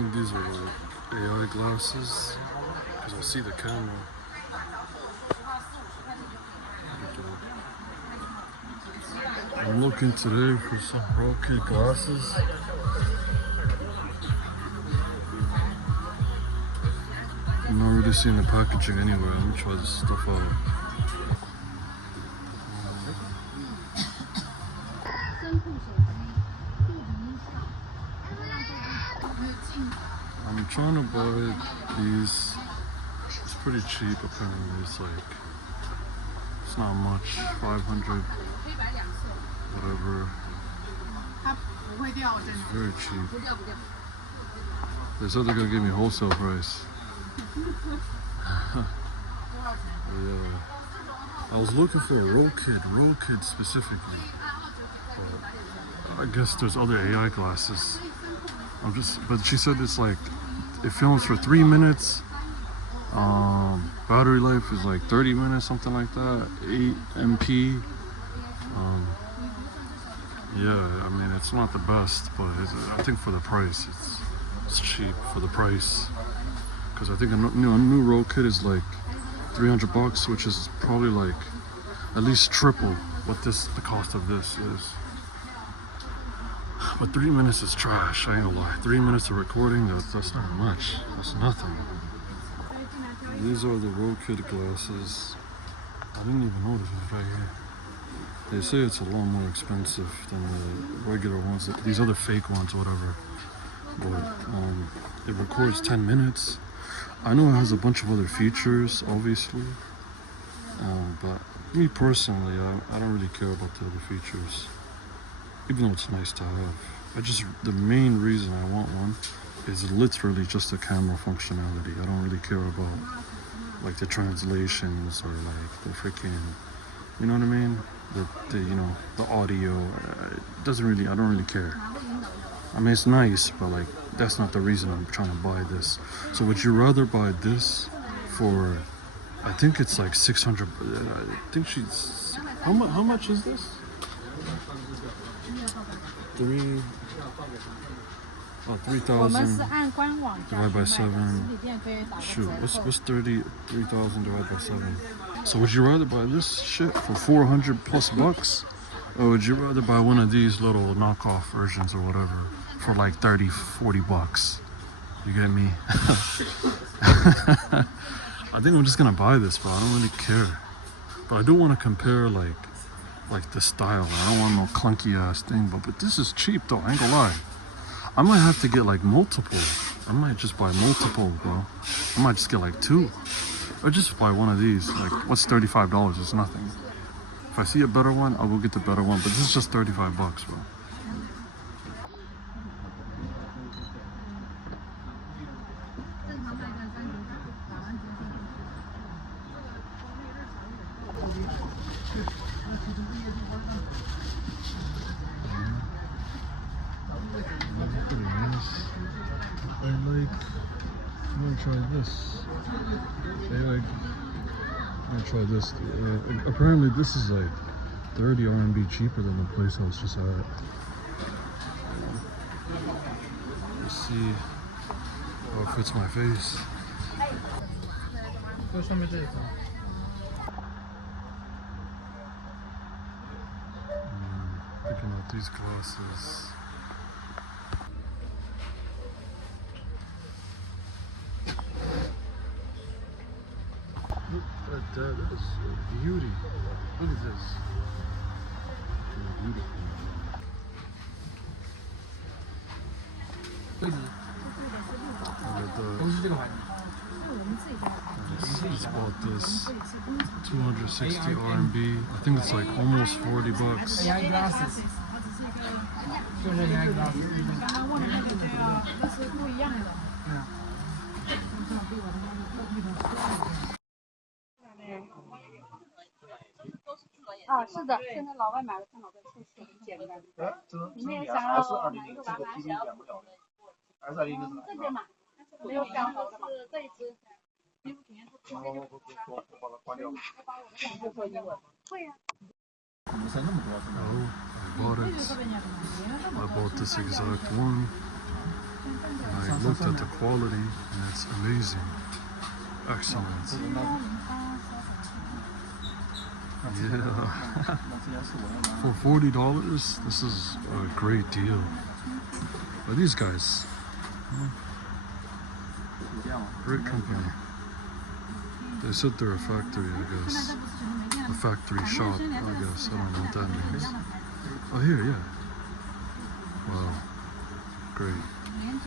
think these are like AI glasses because I see the camera. I'm looking today for some Roku glasses. I'm not really seeing the packaging anywhere. I'm gonna try this stuff out. I'm trying to buy these. It's pretty cheap apparently. It's not much, 500, whatever. It's very cheap. They said they're gonna give me wholesale price. Yeah. I was looking for a roll kit specifically. But I guess there's other AI glasses. But she said it's like, it films for 3 minutes. Battery life is like 30 minutes, something like that. 8 MP. Yeah, I mean, it's not the best, but I think for the price, it's cheap for the price. Because I think a new roll kit is like $300, which is probably like at least triple what the cost of this is. But 3 minutes is trash, I ain't gonna lie. 3 minutes of recording, that's not much. That's nothing. These are the roll kit glasses. I didn't even notice it right here. They say it's a lot more expensive than the regular ones, these other fake ones, whatever. But it records 10 minutes. I know it has a bunch of other features, obviously. But me personally, I don't really care about the other features. Even though it's nice to have. The main reason I want one is literally just the camera functionality. I don't really care about like the translations or like the freaking, you know what I mean? The audio. I don't really care. I mean, it's nice, but like, that's not the reason I'm trying to buy this. So would you rather buy this for, I think it's like 600, I think how much is this? 3,000 divided by 7. Shoot, what's 3,000 divided by 7? So would you rather buy this shit for 400 plus bucks? Or would you rather buy one of these little knockoff versions or whatever for like 30, 40 bucks? You get me? I think I'm just gonna buy this, but I don't really care. But I do want to compare like the style. I don't want no clunky ass thing, but this is cheap though, I ain't gonna lie. I might have to get like multiple. I might just buy multiple, bro. I might just get like 2. Or just buy one of these. Like, what's $35? It's nothing. If I see a better one, I will get the better one, but this is just 35 bucks, bro. I'm gonna try this. I'm gonna try this. Apparently this is like 30 RMB cheaper than the place I was just at. Let's see how it fits my face. Picking out these glasses. Look at that, that's a beauty. Look at this. It's beautiful. I just bought this 260 RMB. I think it's like almost 40 bucks.啊，是的，现在老外买了看老在测试，很简单。你们也想要哪一个版本？这边嘛，没有标头的嘛，是这一只。会呀。I bought it. I bought this exact one. And I looked at the quality and it's amazing. Excellent. Yeah. For $40, this is a great deal. But these guys, great company. They said they're a factory, I guess. A factory shop, I guess. I don't know what that means. Oh, here, yeah. Wow. Great.